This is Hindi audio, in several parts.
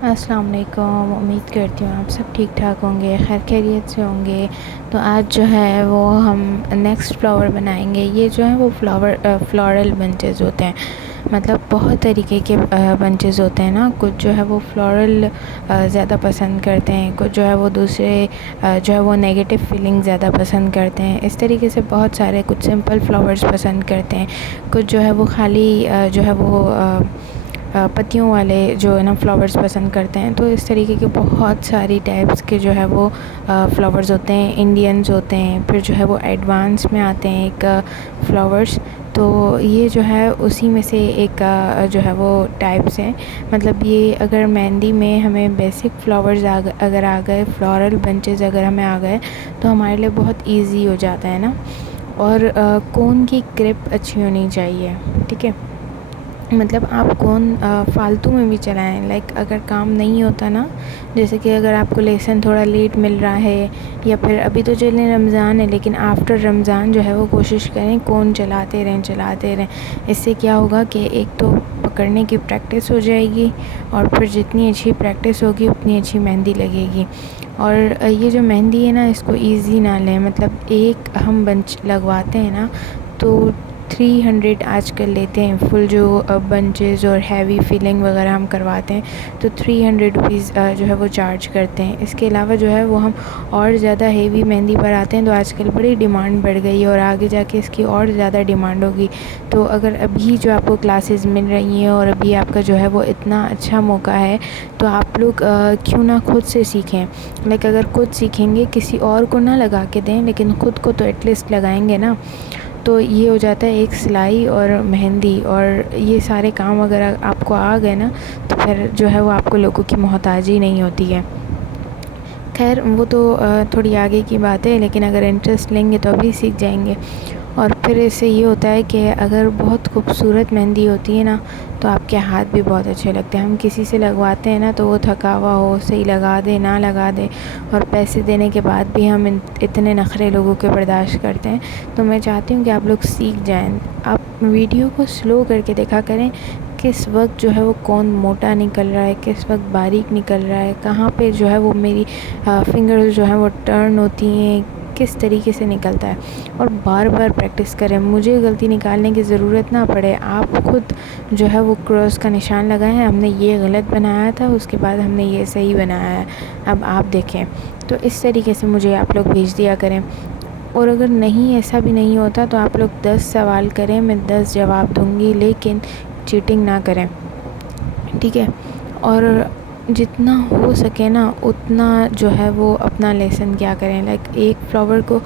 अस्सलाम वालेकुम। उम्मीद करती हूँ आप सब ठीक ठाक होंगे, खैर खैरियत से होंगे। तो आज जो है वो हम नेक्स्ट फ्लावर बनाएंगे। ये जो है वो फ्लोरल बंचेस होते हैं, मतलब बहुत तरीके के बंचेस होते हैं ना। कुछ जो है वो फ्लोरल ज़्यादा पसंद करते हैं, कुछ जो है वो दूसरे जो है वो नेगेटिव फीलिंग ज़्यादा पसंद करते हैं। इस तरीके से बहुत सारे, कुछ सिंपल फ्लावर्स पसंद करते हैं, कुछ जो है वो खाली जो है वो पत्तियों वाले जो है ना फ्लावर्स पसंद करते हैं। तो इस तरीके के बहुत सारी टाइप्स के जो है वो फ्लावर्स होते हैं, इंडियंस होते हैं, फिर जो है वो एडवांस में आते हैं एक फ्लावर्स। तो ये जो है उसी में से एक जो है वो टाइप्स हैं। मतलब ये अगर मेहंदी में हमें बेसिक फ्लावर्स अगर आ गए, फ्लोरल बंचेस अगर हमें आ गए, तो हमारे लिए बहुत इजी हो जाता है ना। और कोन की ग्रिप अच्छी होनी चाहिए, ठीक है। मतलब आप कौन फ़ालतू में भी चलाएं, लाइक अगर काम नहीं होता ना, जैसे कि अगर आपको लेसन थोड़ा लेट मिल रहा है, या फिर अभी तो चलें रमज़ान है, लेकिन आफ्टर रमज़ान जो है वो कोशिश करें कौन चलाते रहें। इससे क्या होगा कि एक तो पकड़ने की प्रैक्टिस हो जाएगी, और फिर जितनी अच्छी प्रैक्टिस होगी उतनी अच्छी मेहंदी लगेगी। और ये जो मेहंदी है ना, इसको ईज़ी ना लें। मतलब एक हम बंच लगवाते हैं ना, तो 300 आजकल लेते हैं फुल जो बंचेस और हैवी फिलिंग वगैरह हम करवाते हैं, तो 300 रुपीज़ जो है वो चार्ज करते हैं। इसके अलावा जो है वो हम और ज़्यादा हेवी मेहंदी पर आते हैं, तो आजकल बड़ी डिमांड बढ़ गई है और आगे जाके इसकी और ज़्यादा डिमांड होगी। तो अगर अभी जो आपको क्लासेस मिल रही हैं और अभी आपका जो है वो इतना अच्छा मौका है, तो आप लोग क्यों ना खुद से सीखें। लाइक अगर खुद सीखेंगे, किसी और को ना लगा के दें, लेकिन ख़ुद को तो एटलीस्ट लगाएंगे ना। तो ये हो जाता है एक सिलाई और मेहंदी, और ये सारे काम अगर आपको आ गए ना, तो फिर जो है वो आपको लोगों की मोहताजी नहीं होती है। खैर वो तो थोड़ी आगे की बात है, लेकिन अगर इंटरेस्ट लेंगे तो अभी सीख जाएंगे। और फिर इससे ये होता है कि अगर बहुत खूबसूरत मेहंदी होती है ना, तो आपके हाथ भी बहुत अच्छे लगते हैं। हम किसी से लगवाते हैं ना, तो वो थका हुआ हो, सही लगा दे ना लगा दे, और पैसे देने के बाद भी हम इतने नखरे लोगों के बर्दाश्त करते हैं। तो मैं चाहती हूँ कि आप लोग सीख जाएं। आप वीडियो को स्लो करके देखा करें, किस वक्त जो है वो कौन मोटा निकल रहा है, किस वक्त बारीक निकल रहा है, कहाँ पे जो है वो मेरी फिंगर्स जो है वो टर्न होती हैं, किस तरीके से निकलता है। और बार बार प्रैक्टिस करें, मुझे गलती निकालने की ज़रूरत ना पड़े। आप खुद जो है वो क्रॉस का निशान लगाएं, हमने ये गलत बनाया था, उसके बाद हमने ये सही बनाया है, अब आप देखें। तो इस तरीके से मुझे आप लोग भेज दिया करें। और अगर नहीं, ऐसा भी नहीं होता, तो आप लोग 10 सवाल करें, मैं 10 जवाब दूँगी, लेकिन चीटिंग ना करें, ठीक है। और जितना हो सके ना उतना जो है वो अपना लेसन क्या करें। लाइक एक फ्लावर को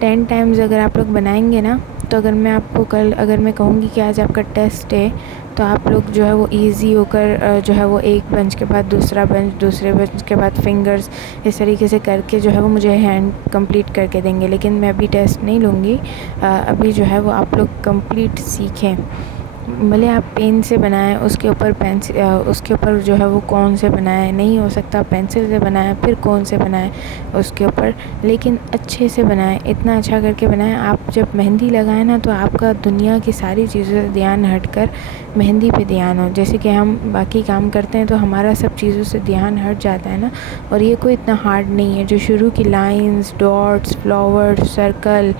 10 टाइम्स अगर आप लोग बनाएंगे ना, तो अगर मैं आपको कल अगर मैं कहूँगी कि आज आपका टेस्ट है, तो आप लोग जो है वो इजी होकर जो है वो एक बंच के बाद दूसरा बंच, दूसरे बंच के बाद फिंगर्स, इस तरीके से करके जो है वो मुझे हैंड कंप्लीट करके देंगे। लेकिन मैं अभी टेस्ट नहीं लूँगी, अभी जो है वो आप लोग कंप्लीट सीखें। भले आप पेन से बनाएं, उसके ऊपर उसके ऊपर जो है वो कौन से बनाएं, नहीं हो सकता पेंसिल से बनाएं, फिर कौन से बनाएं उसके ऊपर, लेकिन अच्छे से बनाएं, इतना अच्छा करके बनाएं। आप जब मेहंदी लगाएं ना, तो आपका दुनिया की सारी चीज़ों से ध्यान हटकर मेहंदी पे ध्यान हो। जैसे कि हम बाकी काम करते हैं तो हमारा सब चीज़ों से ध्यान हट जाता है ना। और ये कोई इतना हार्ड नहीं है। जो शुरू की लाइंस, डॉट्स, फ्लावर्स, सर्कल,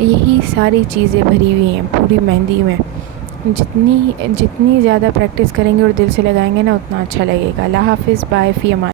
यही सारी चीज़ें भरी हुई हैं पूरी मेहंदी में। जितनी ज़्यादा प्रैक्टिस करेंगे और दिल से लगाएंगे ना, उतना अच्छा लगेगा। अल्लाह हाफ़िज़, बाय, फ़ी अमान।